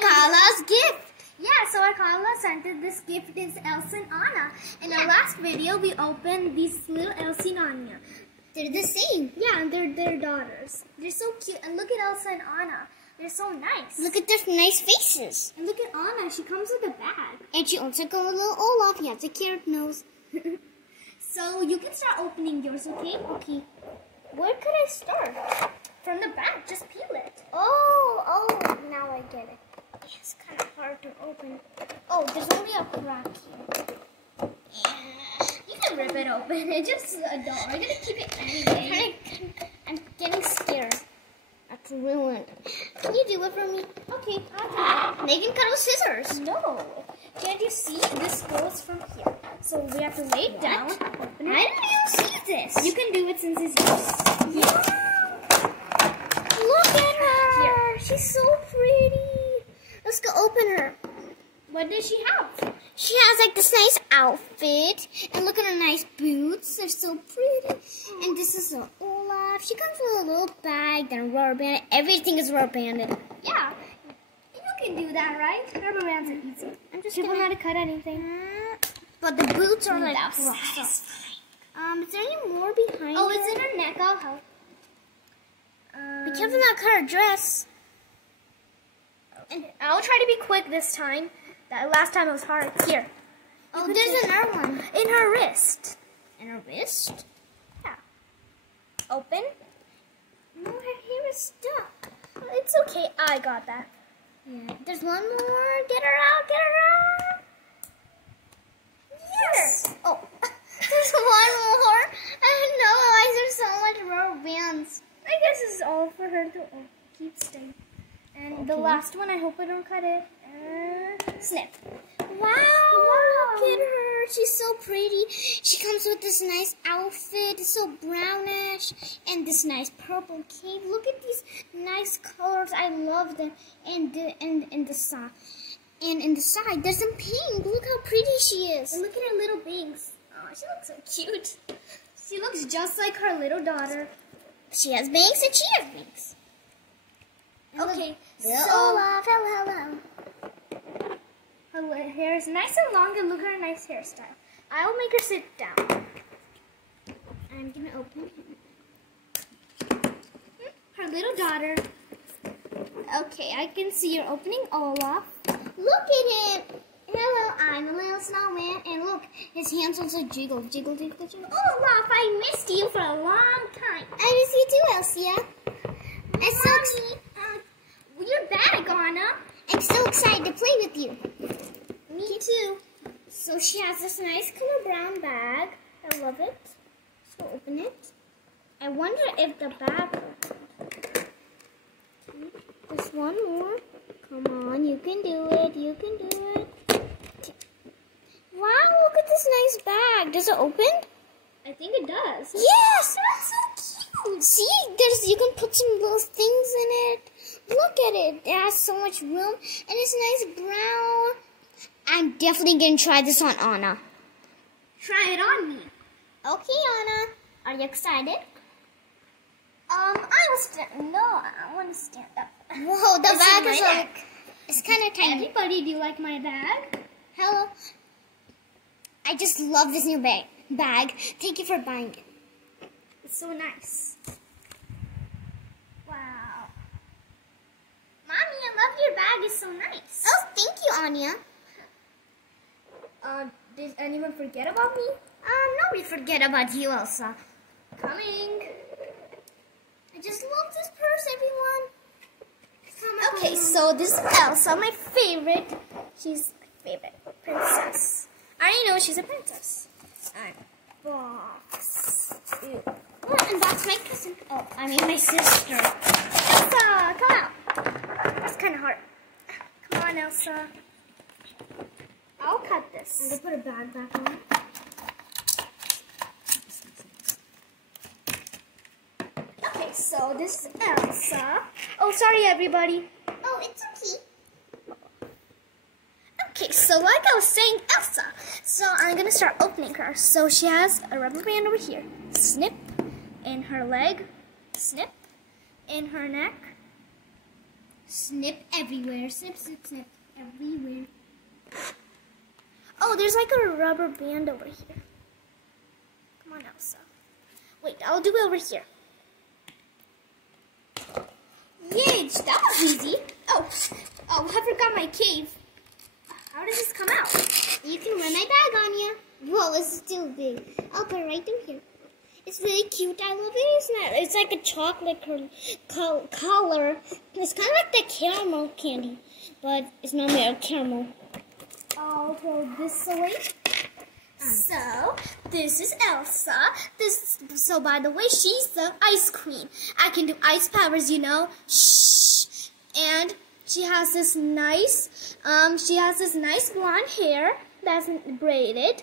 Carla's gift. Yeah, so our Carla sent us this gift. It's Elsa and Anna. In our last video, we opened these little Elsa and Anna. They're the same. Yeah, and they're their daughters. They're so cute. And look at Elsa and Anna. They're so nice. Look at their nice faces. And look at Anna. She comes with a bag. And she also got a little Olaf. He has a carrot nose. So you can start opening yours, okay? Okay. Where could I start? From the back. Just peel it. Oh, now I get it. It's kind of hard to open. Oh, there's only a crack here. You can rip it open. It's just a doll. I'm going to keep it anyway. I'm getting scared. That's ruined. Can you do it for me? Okay, I'll do it. Megan, cut with scissors. No. Can't you see? This goes from here. So we have to lay it down. Open it. I didn't even see this. You can do it since it's yours. Yeah. Look at her. Here. She's so pretty. Let's go open her. What does she have? She has like this nice outfit. And look at her nice boots. They're so pretty. And this is an Olaf. She comes with a little bag, then rubber band. Everything is rubber banded. Yeah. You can do that, right? Rubber bands are easy. I'm just She gonna don't know how to cut anything. But the boots are like That's rough. satisfying. Is there any more behind Oh, her? it's in her neck. I'll help. Be careful not to cut her dress. And I'll try to be quick this time. That last time it was hard. Here. Oh, there's another one. In her wrist. In her wrist? Yeah. Open. No, her hair is stuck. It's okay. I got that. Yeah. There's one more. Get her out. Get her out. Yes. Here. Oh, there's one more. I don't know why there's so much rubber bands. I guess it's all for her to keep staying. And the last one, I hope I don't cut it. Snip. Wow, look at her. She's so pretty. She comes with this nice outfit. It's so brownish. And this nice purple cape. Look at these nice colors. I love them. And the side. And in the side, there's some pink. Look how pretty she is. And look at her little bangs. Oh, she looks so cute. She looks just like her little daughter. She has bangs and she has bangs. Okay, so Olaf, hello. Her hair is nice and long, and look at her nice hairstyle. I will make her sit down. I'm gonna open her little daughter. Okay, I can see you're opening Olaf. Look at him. Hello, I'm a little snowman, and look, his hands also jiggle, jiggle, jiggle, jiggle. Olaf, I missed you for a long time. I miss you too, Elsa. I'm so excited. Your bag, Anna. I'm so excited to play with you. Me too. So she has this nice color brown bag. I love it. So open it. I wonder if the bag... There's one more. Come on, you can do it. You can do it. Okay. Wow, look at this nice bag. Does it open? I think it does. Yes! That's so cute. See, you can put some little things in it. Look at it. It has so much room. And it's nice brown. I'm definitely going to try this on Anna. Try it on me. Okay, Anna. Are you excited? I will stand. No, I want to stand up. Whoa, the bag is like... It's kind of tiny. Everybody, do you like my bag? Hello. I just love this new bag. Thank you for buying it. It's so nice. Wow. Mommy, I love your bag. It's so nice. Oh, thank you, Anya. Did anyone forget about me? Nobody forget about you, Elsa. Coming. I just love this purse, everyone. Okay, so this is Elsa, my favorite. She's my favorite princess. I already know she's a princess. Box. Ew. Oh, and that's my cousin. Oh, I mean my sister. Elsa, come out. That's kind of hard. Come on, Elsa. I'll cut this. I'm going to put a bag back on. Okay, so this is Elsa. Oh, sorry, everybody. Oh, it's okay. Okay, so like I was saying, Elsa. So I'm going to start opening her. So she has a rubber band over here. Snip. In her leg. Snip. In her neck. Snip everywhere. Snip, snip, snip everywhere. Oh, there's like a rubber band over here. Come on, Elsa. Wait, I'll do it over here. Yay, that was easy. Oh, I forgot my cave. How does this come out? You can run my bag on you. Whoa, it's still big. I'll put it right through here. It's really cute. I love it. It's like a chocolate color. It's kind of like the caramel candy, but it's not made of caramel. I'll throw this away. So, this is Elsa. So by the way, she's the ice queen. I can do ice powers, you know. Shh. And she has this nice blonde hair that's braided.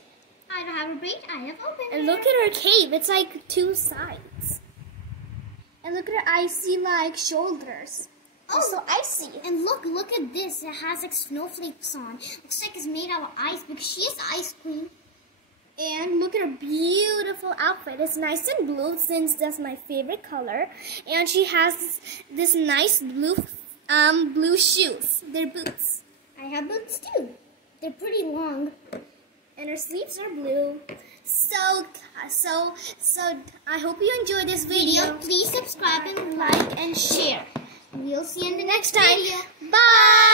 I don't have a braid. I have open And hair. look at her cave. It's like 2 sides. And look at her icy like shoulders. Oh, so icy. And look at this. It has like snowflakes on. Looks like it's made out of ice because she is ice queen. And look at her beautiful outfit. It's nice and blue since that's my favorite color. And she has this nice blue shoes. They're boots. I have boots too. They're pretty long. And her sleeves are blue. So I hope you enjoyed this video. Please subscribe and like and share. We'll see you in the next time. video. Bye.